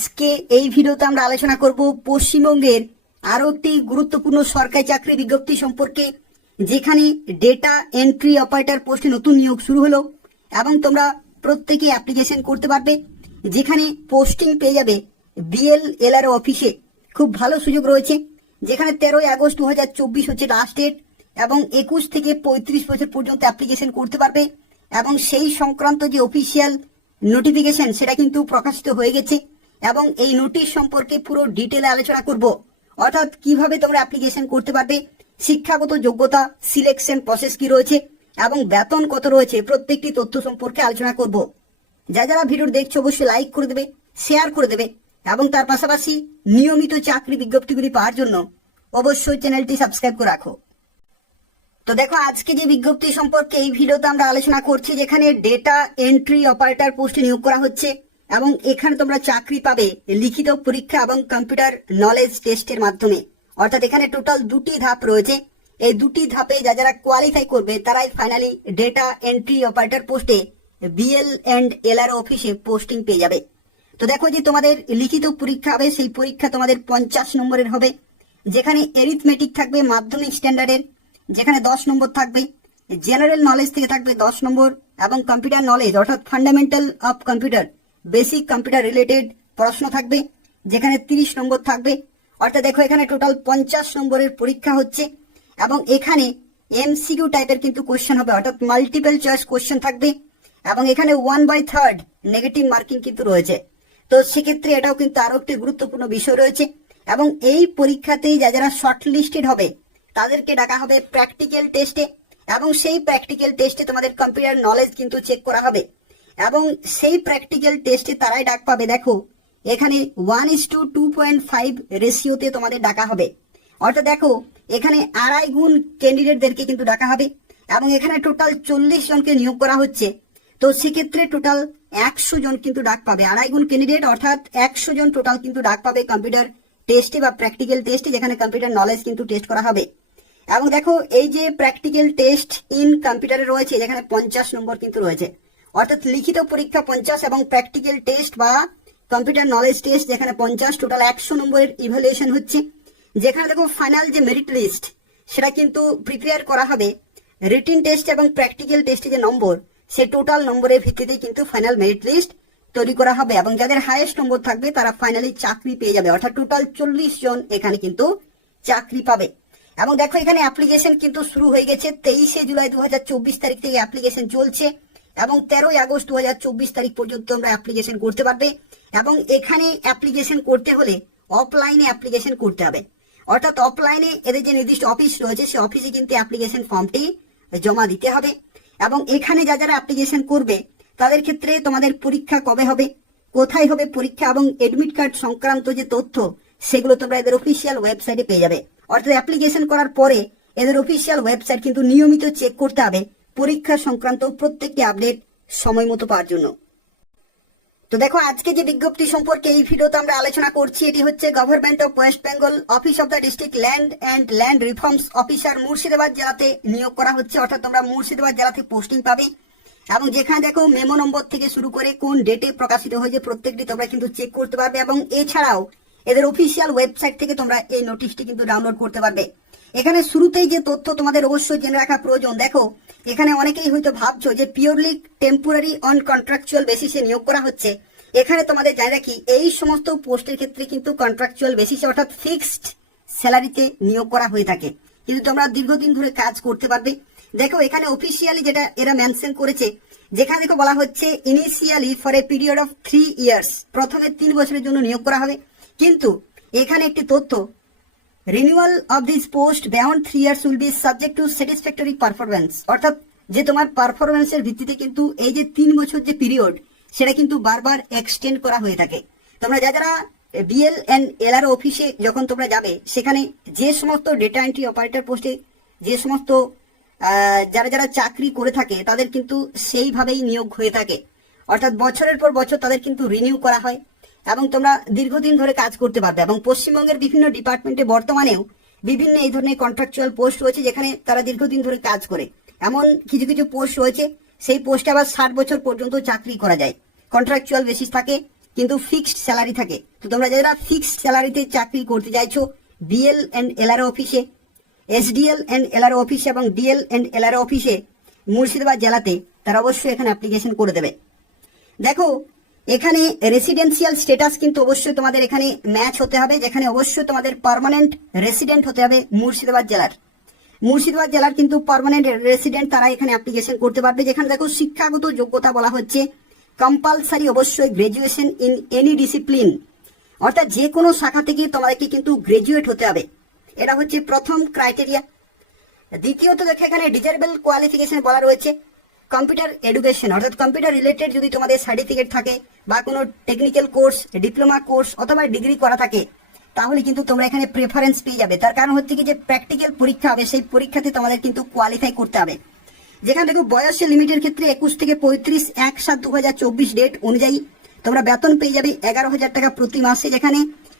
আজকে এই ভিডিওতে আমরা আলোচনা করব পশ্চিমবঙ্গের আরো একটি গুরুত্বপূর্ণ সরকারি চাকরি বিজ্ঞপ্তি সম্পর্কে, যেখানে ডেটা এন্ট্রি অপারেটর পোস্টে নতুন নিয়োগ শুরু হলো এবং তোমরা প্রত্যেকে অ্যাপ্লিকেশন করতে পারবে। যেখানে পোস্টিং পেয়ে যাবে বিএলএলআরও অফিসে। খুব ভালো সুযোগ রয়েছে, যেখানে 13ই আগস্ট 2024 হচ্ছে লাস্ট ডেট এবং 21 থেকে 35 বছর পর্যন্ত অ্যাপ্লিকেশন করতে পারবে। এবং সেই সংক্রান্ত যে অফিসিয়াল নোটিফিকেশন সেটা কিন্তু প্রকাশিত হয়ে গেছে এবং এই নোটিশ সম্পর্কে পুরো ডিটেলে আলোচনা করব। অর্থাৎ কিভাবে তোমরা অ্যাপ্লিকেশন করতে পারবে, শিক্ষাগত যোগ্যতা, সিলেকশন প্রসেস কি রয়েছে এবং বেতন কত রয়েছে, প্রত্যেকটি তথ্য সম্পর্কে আলোচনা করব। যারা ভিডিও দেখছো অবশ্যই লাইক করে দেবে, শেয়ার করে দেবে এবং তার পাশাপাশি নিয়মিত চাকরি বিজ্ঞপ্তিগুলি পাওয়ার জন্য অবশ্যই চ্যানেলটি সাবস্ক্রাইব করে রাখো। তো দেখো, আজকে যে বিজ্ঞপ্তি সম্পর্কে এই ভিডিওতে আমরা আলোচনা করছি, যেখানে ডেটা এন্ট্রি অপারেটর পোস্টে নিয়োগ করা হচ্ছে এবং এখানে তোমরা চাকরি পাবে লিখিত পরীক্ষা এবং কম্পিউটার নলেজ টেস্টের মাধ্যমে। অর্থাৎ এখানে টোটাল 2টি ধাপ রয়েছে। এই 2টি ধাপে যারা কোয়ালিফাই করবে তারাই ফাইনালি ডেটা এন্ট্রি অপারেটর পোস্টে বিএলএলআরও অফিসে পোস্টিং পেয়ে যাবে। তো দেখো, যে তোমাদের লিখিত পরীক্ষা হবে, সেই পরীক্ষা তোমাদের 50 নম্বরের হবে, যেখানে এরিথমেটিক থাকবে মাধ্যমিক স্ট্যান্ডার্ডের, যেখানে 10 নম্বর থাকবে, জেনারেল নলেজ থেকে থাকবে 10 নম্বর এবং কম্পিউটার নলেজ অর্থাৎ fundamental of computer, basic computer related প্রশ্ন থাকবে, যেখানে 30 নম্বর থাকবে। অর্থাৎ দেখো, এখানে টোটাল 50 নম্বরের পরীক্ষা হচ্ছে এবং এখানে এমসিকিউ টাইপের কিন্তু কোশ্চেন হবে, অর্থাৎ মাল্টিপল চয়েস কোশ্চেন থাকবে এবং এখানে 1/3 নেগেটিভ মার্কিং কিন্তু রয়েছে। তো সেক্ষেত্রে এটাও কিন্তু আরো একটি গুরুত্বপূর্ণ বিষয় রয়েছে এবং এই পরীক্ষাতেই যারা শর্ট লিস্টেড হবে তাদেরকে ডাকা হবে প্র্যাকটিক্যাল টেস্টে এবং সেই প্র্যাকটিক্যাল টেস্টে তোমাদের কম্পিউটার নলেজ কিন্তু চেক করা হবে এবং সেই প্র্যাকটিক্যাল টেস্টে তারাই ডাক পাবে। দেখো, এখানে 1:2.5 রেশিওতে তোমাদের ডাকা হবে। অর্থাৎ দেখো, এখানে 2.5 গুণ ক্যান্ডিডেটদেরকে কিন্তু ডাকা হবে এবং এখানে টোটাল 40 জনকে নিয়োগ করা হচ্ছে। তো সেক্ষেত্রে টোটাল 100 জন কিন্তু ডাক পাবে। 2.5 গুণ ক্যান্ডিডেট অর্থাৎ 100 জন টোটাল কিন্তু ডাক পাবে কম্পিউটার টেস্টে বা প্র্যাকটিক্যাল টেস্টে, যেখানে কম্পিউটার নলেজ কিন্তু টেস্ট করা হবে। এবং দেখো, এই যে প্র্যাকটিক্যাল টেস্ট ইন কম্পিউটারে রয়েছে, যেখানে 50 নম্বর কিন্তু রয়েছে। অর্থাৎ লিখিত পরীক্ষা 50 এবং প্র্যাকটিক্যাল টেস্ট বা কম্পিউটার নলেজ টেস্ট যেখানে 50, টোটাল 100 নম্বরের ইভ্যালুয়েশন হচ্ছে। যেখানে দেখো, ফাইনাল যে মেরিট লিস্ট সেটা কিন্তু প্রিপেয়ার করা হবে রিটিন টেস্ট এবং প্র্যাকটিক্যাল টেস্টে যে নম্বর, সেই টোটাল নম্বরের ভিত্তিতে কিন্তু ফাইনাল মেরিট লিস্ট তৈরি করা হবে এবং যাদের হাইয়েস্ট নম্বর থাকবে তারা ফাইনালি চাকরি পেয়ে যাবে। অর্থাৎ টোটাল 40 জন এখানে কিন্তু চাকরি পাবে। এবং দেখো, এখানে অ্যাপ্লিকেশন কিন্তু শুরু হয়ে গেছে। 23শে জুলাই 2024 তারিখ থেকে অ্যাপ্লিকেশন চলছে এবং 13ই আগস্ট 2024 তারিখ পর্যন্ত আমরা অ্যাপ্লিকেশন করতে পারবে। এবং এখানে অ্যাপ্লিকেশন করতে হলে অফলাইনে অ্যাপ্লিকেশন করতে হবে। অর্থাৎ অফলাইনে এদের যে নির্দিষ্ট অফিস রয়েছে সেই অফিসে কিন্তু অ্যাপ্লিকেশন ফর্মটি জমা দিতে হবে। এবং এখানে যারা অ্যাপ্লিকেশন করবে তাদের ক্ষেত্রে তোমাদের পরীক্ষা কবে হবে, কোথায় হবে পরীক্ষা এবং এডমিট কার্ড সংক্রান্ত যে তথ্য সেগুলো তোমরা এদের অফিসিয়াল ওয়েবসাইটে পেয়ে যাবে। অর্থাৎ অ্যাপ্লিকেশন করার পরে এদের অফিসিয়াল ওয়েবসাইট কিন্তু নিয়মিত চেক করতে হবে পরীক্ষা সংক্রান্ত প্রত্যেকটি আপডেট সময় মতো পাওয়ার জন্য। তো দেখো, আজকে যে বিজ্ঞপ্তি সম্পর্কে এই ভিডিওতে আমরা আলোচনা করছি, এটি হচ্ছে government of West Bengal, office of the district land and land reforms officer, Murshidabad জেলাতে নিয়োগ করা হচ্ছে। অর্থাৎ তোমরা মুর্শিদাবাদ জেলাতে পোস্টিং পাবে এবং যেখানে দেখো মেমো নম্বর থেকে শুরু করে কোন ডেটে প্রকাশিত হয়েছে প্রত্যেকটি তোমরা কিন্তু চেক করতে পারবে এবং এছাড়াও এদের অফিসিয়াল ওয়েবসাইট থেকে তোমরা এই নোটিশটি কিন্তু ডাউনলোড করতে পারবে। এখানে শুরুতেই যে তথ্য তোমাদের অবশ্যই জেনে রাখা প্রয়োজন, দেখো এখানে অনেকেই হয়তো ভাবছো যে পিওরলি টেম্পোরারি অন কন্ট্রাকচুয়াল বেসিসে নিয়োগ করা হচ্ছে। এখানে তোমাদের জানা রাখি, এই সমস্ত পোস্টের ক্ষেত্রে কিন্তু কন্ট্রাকচুয়াল বেসিসে অর্থাৎ ফিক্সড স্যালারিতে নিয়োগ করা হয়ে থাকে, কিন্তু তোমরা দীর্ঘদিন ধরে কাজ করতে পারবে। দেখো, এখানে অফিসিয়ালি যেটা এরা মেনশন করেছে, যেখানে দেখো বলা হচ্ছে initially for a period of 3 years, প্রথমে 3 বছরের জন্য নিয়োগ করা হবে। কিন্তু এখানে একটি তথ্য, renewal of this post beyond 3 years will be subject to satisfactory performance. অর্থাৎ যে তোমার পারফরমেন্সের ভিত্তিতে কিন্তু এই যে 3 বছর যে পিরিয়ড সেটা কিন্তু বারবার এক্সটেন্ড করা হয়ে থাকে। তোমরা যারা বিএলএলআরও অফিসে যখন তোমরা যাবে, সেখানে যে সমস্ত ডেটা এন্ট্রি অপারেটর পোস্টে যে সমস্ত যারা চাকরি করে থাকে তাদের কিন্তু সেইভাবেই নিয়োগ হয়ে থাকে। অর্থাৎ বছরের পর বছর তাদের কিন্তু রিনিউ করা হয় এবং তোমরা দীর্ঘদিন ধরে কাজ করতে পারবে। এবং পশ্চিমবঙ্গের বিভিন্ন ডিপার্টমেন্টে বর্তমানেও বিভিন্ন এই ধরনের কন্ট্রাকচুয়াল পোস্ট রয়েছে, যেখানে তারা দীর্ঘদিন ধরে কাজ করে। এমন কিছু কিছু পোস্ট রয়েছে সেই পোস্টে আবার 60 বছর পর্যন্ত চাকরি করা যায়, কন্ট্রাকচুয়াল বেসিস থাকে। কিন্তু ফিক্সড স্যালারি থাকে। তো তোমরা যারা ফিক্সড স্যালারিতে চাকরি করতে চাইছো বিএল অ্যান্ড এলআরও অফিসে, এসডিএল অ্যান্ড এলআরও অফিসে এবং ডিএল অ্যান্ড এলআরও অফিসে মুর্শিদাবাদ জেলাতে, তারা অবশ্যই এখানে অ্যাপ্লিকেশন করে দেবে। দেখো এখানে রেসিডেন্সিয়াল স্ট্যাটাস কিন্তু অবশ্যই তোমাদের এখানে ম্যাচ হতে হবে, যেখানে অবশ্যই তোমাদের পার্মানেন্ট রেসিডেন্ট হতে হবে মুর্শিদাবাদ জেলার কিন্তু পার্মানেন্ট রেসিডেন্ট তারা এখানে অ্যাপ্লিকেশন করতে পারবে। যেখানে দেখো শিক্ষাগত যোগ্যতা বলা হচ্ছে কম্পালসারি অবশ্যই গ্রাজুয়েশন ইন এনি ডিসিপ্লিন, অর্থাৎ যে কোনো শাখা থেকে তোমাদেরকে কিন্তু গ্রাজুয়েট হতে হবে। এটা হচ্ছে প্রথম ক্রাইটেরিয়া। দ্বিতীয়ত দেখো এখানে ডিজারেবল কোয়ালিফিকেশন বলা রয়েছে কম্পিউটার এডুকেশন, অর্থাৎ কম্পিউটার রিলেটেড যদি তোমাদের সার্টিফিকেট থাকে বা কোনো টেকনিক্যাল কোর্স, ডিপ্লোমা কোর্স অথবা ডিগ্রি করা থাকে, তাহলে কিন্তু তোমরা এখানে প্রেফারেন্স পেয়ে যাবে। তার কারণ হচ্ছে কি যে প্র্যাকটিক্যাল পরীক্ষা হবে, সেই পরীক্ষাতে তোমাদের কিন্তু কোয়ালিফাই করতে হবে। যেখানে দেখো বয়সের লিমিটের ক্ষেত্রে 21 থেকে 35 1/7/2024 ডেট অনুযায়ী তোমরা বেতন পেয়ে যাবে 11,000 টাকা প্রতি মাসে। যেখানে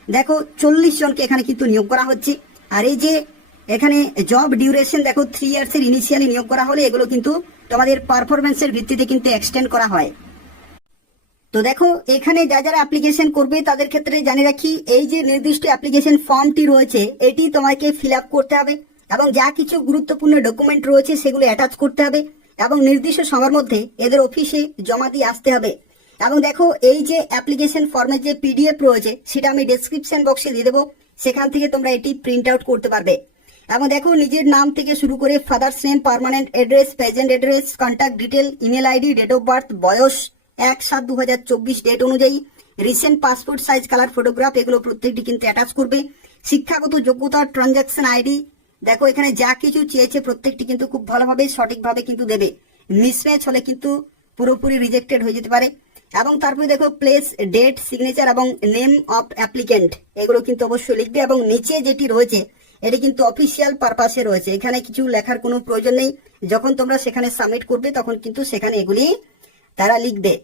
দেখো 40 জনকে এখানে কিন্তু নিয়োগ করা হচ্ছে। আর এই যে এখানে জব ডিউরেশন দেখো 3 ইয়ার্সের ইনিশিয়ালি নিয়োগ করা হলে এগুলো কিন্তু তোমাদের পারফরমেন্সের ভিত্তিতে কিন্তু এক্সটেন্ড করা হয়। তো দেখো এখানে যারা অ্যাপ্লিকেশন করবে তাদের ক্ষেত্রে জানিয়ে রাখি, এই যে নির্দিষ্ট অ্যাপ্লিকেশন ফর্মটি রয়েছে এটি তোমাকে ফিল আপ করতে হবে এবং যা কিছু গুরুত্বপূর্ণ ডকুমেন্ট রয়েছে সেগুলো অ্যাটাচ করতে হবে এবং নির্দিষ্ট সময়ের মধ্যে এদের অফিসে জমা দিয়ে আসতে হবে। এবং দেখো এই যে অ্যাপ্লিকেশন ফর্মের যে পিডিএফ রয়েছে সেটা আমি ডেসক্রিপশন বক্সে দিয়ে দেবো, সেখান থেকে তোমরা এটি প্রিন্ট আউট করতে পারবে। এবং দেখো নিজের নাম থেকে শুরু করে father's name, permanent address, present address, contact detail, email ID, date of birth, বয়স 1/7/2024 ডেট অনুযায়ী, recent passport size colour photograph, এগুলো প্রত্যেকটি কিন্তু অ্যাটাচ করবে। শিক্ষাগত যোগ্যতা, ট্রানজাকশন আইডি, দেখো এখানে যা কিছু চেয়েছে প্রত্যেকটি কিন্তু খুব ভালোভাবে সঠিকভাবে কিন্তু দেবে। মিসম্যাচ হলে কিন্তু পুরোপুরি রিজেক্টেড হয়ে যেতে পারে। এবং তারপরে দেখো প্লেস, ডেট, সিগনেচার এবং নেম অফ অ্যাপ্লিকেন্ট, এগুলো কিন্তু অবশ্যই লিখবে। এবং নিচে যেটি রয়েছে এটি কিন্তু অফিসিয়াল পারপাসে রয়েছে, এখানে কিছু লেখার কোনো প্রয়োজন নেই। যখন তোমরা সেখানে সাবমিট করবে তখন কিন্তু সেখানে এগুলি তারা লিখবে।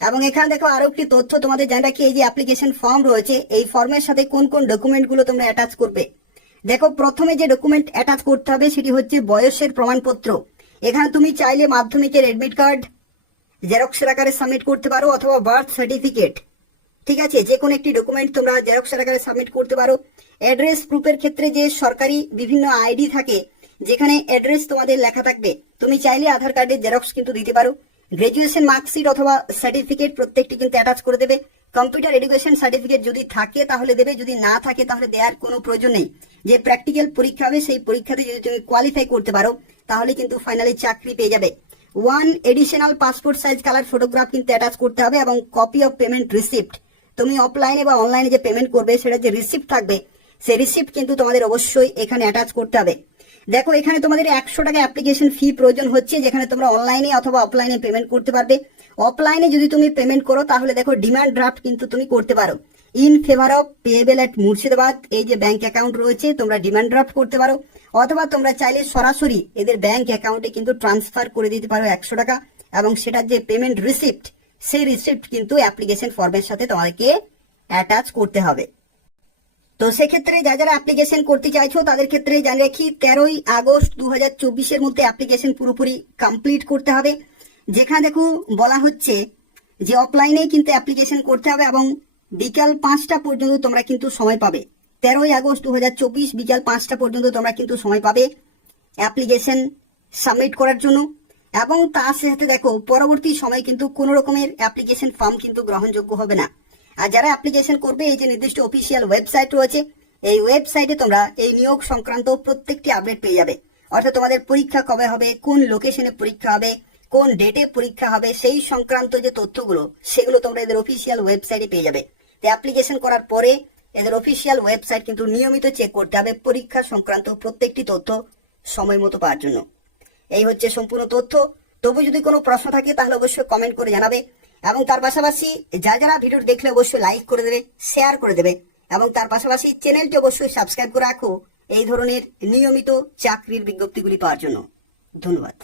এবং এখানে দেখো আরো একটি তথ্য তোমাদের জানা রাখি, এই যে অ্যাপ্লিকেশন ফর্ম রয়েছে এই ফর্মের সাথে কোন কোন ডকুমেন্টগুলো তোমরা অ্যাটাচ করবে। দেখো প্রথমে যে ডকুমেন্ট অ্যাটাচ করতে হবে সেটি হচ্ছে বয়সের প্রমাণপত্র। এখানে তুমি চাইলে মাধ্যমিকের এডমিট কার্ড জেরক্সের আকারে সাবমিট করতে পারো অথবা বার্থ সার্টিফিকেট, ঠিক আছে, যে কোনো একটি ডকুমেন্ট তোমরা জেরক্সের আকারে সাবমিট করতে পারো। অ্যাড্রেস প্রুফের ক্ষেত্রে যে সরকারি বিভিন্ন আইডি থাকে যেখানে অ্যাড্রেস তোমাদের লেখা থাকবে, তুমি চাইলে আধার কার্ডের জেরক্স কিন্তু দিতে পারো। গ্রাজুয়েশন মার্কশিট অথবা সার্টিফিকেট প্রত্যেকটি কিন্তু অ্যাটাচ করে দেবে। কম্পিউটার এডুকেশন সার্টিফিকেট যদি থাকে তাহলে দেবে, যদি না থাকে তাহলে দেওয়ার কোনো প্রয়োজন নেই। যে প্র্যাকটিক্যাল পরীক্ষা হবে সেই পরীক্ষাতে যদি তুমি কোয়ালিফাই করতে পারো তাহলে কিন্তু ফাইনালি চাকরি পেয়ে যাবে। 1 additional passport size colour photograph কিন্তু অ্যাটাচ করতে হবে এবং কপি অফ পেমেন্ট রিসিপ্ট, তুমি অফলাইনে বা অনলাইনে যে পেমেন্ট করবে সেটা যে রিসিপ্ট থাকবে সেই রিসিপ্ট কিন্তু তোমাদের অবশ্যই এখানে অ্যাটাচ করতে হবে। দেখো এখানে তোমাদের 100 টাকা অ্যাপ্লিকেশন ফি প্রয়োজন হচ্ছে, যেখানে তোমরা অনলাইনে অথবা অফলাইনে পেমেন্ট করতে পারবে। অফলাইনে যদি তুমি পেমেন্ট করো তাহলে দেখো ডিমান্ড ড্রাফট কিন্তু তুমি করতে পারো ইন ফেভার অফ পেয়েবল এট মুর্শিদাবাদ, এই যে ব্যাংক অ্যাকাউন্ট রয়েছে তোমরা ডিমান্ড ড্রাফট করতে পারো, অথবা তোমরা চাইলে সরাসরি এদের ব্যাংক অ্যাকাউন্টে কিন্তু ট্রান্সফার করে দিতে পারো 100 টাকা, এবং সেটার যে পেমেন্ট রিসিপ্ট সেই রিসিপ্ট কিন্তু অ্যাপ্লিকেশন ফর্মের সাথে তোমাদেরকে অ্যাটাচ করতে হবে। তো সেক্ষেত্রে যারা অ্যাপ্লিকেশন করতে চাইছো তাদের ক্ষেত্রে জানিয়ে রাখি 13ই আগস্ট 2024 মধ্যে অ্যাপ্লিকেশন পুরোপুরি কমপ্লিট করতে হবে। যেখানে দেখো বলা হচ্ছে যে অফলাইনে কিন্তু অ্যাপ্লিকেশন করতে হবে এবং বিকাল 5টা পর্যন্ত তোমরা কিন্তু সময় পাবে। 13ই আগস্ট 2024 বিকাল 5টা পর্যন্ত তোমরা কিন্তু সময় পাবে অ্যাপ্লিকেশন সাবমিট করার জন্য। এবং তার সাথে দেখো পরবর্তী সময় কিন্তু কোনো রকমের অ্যাপ্লিকেশন ফর্ম কিন্তু গ্রহণযোগ্য হবে না। আর যারা অ্যাপ্লিকেশন করবে এই যে নির্দিষ্ট অফিসিয়াল ওয়েবসাইট রয়েছে এই ওয়েবসাইটে তোমরা এই নিয়োগ সংক্রান্ত প্রত্যেকটি আপডেট পেয়ে যাবে, অর্থাৎ তোমাদের পরীক্ষা কবে হবে, কোন লোকেশনে পরীক্ষা হবে, কোন ডেটে পরীক্ষা হবে, সেই সংক্রান্ত যে তথ্যগুলো সেগুলো তোমরা এদের অফিসিয়াল ওয়েবসাইটে পেয়ে যাবে। তো অ্যাপ্লিকেশন করার পরে এদের অফিসিয়াল ওয়েবসাইট কিন্তু নিয়মিত চেক করতে হবে পরীক্ষা সংক্রান্ত প্রত্যেকটি তথ্য সময় মতো পাওয়ার জন্য। এই হচ্ছে সম্পূর্ণ তথ্য। তবু যদি কোনো প্রশ্ন থাকে তাহলে অবশ্যই কমেন্ট করে জানাবে, এবং তার পাশাপাশি যারা ভিডিও দেখলে অবশ্যই লাইক করে দেবে, শেয়ার করে দেবে, এবং তার পাশাপাশি চ্যানেলটি অবশ্যই সাবস্ক্রাইব করে রাখো এই ধরনের নিয়মিত চাকরির বিজ্ঞপ্তিগুলি পাওয়ার জন্য। ধন্যবাদ।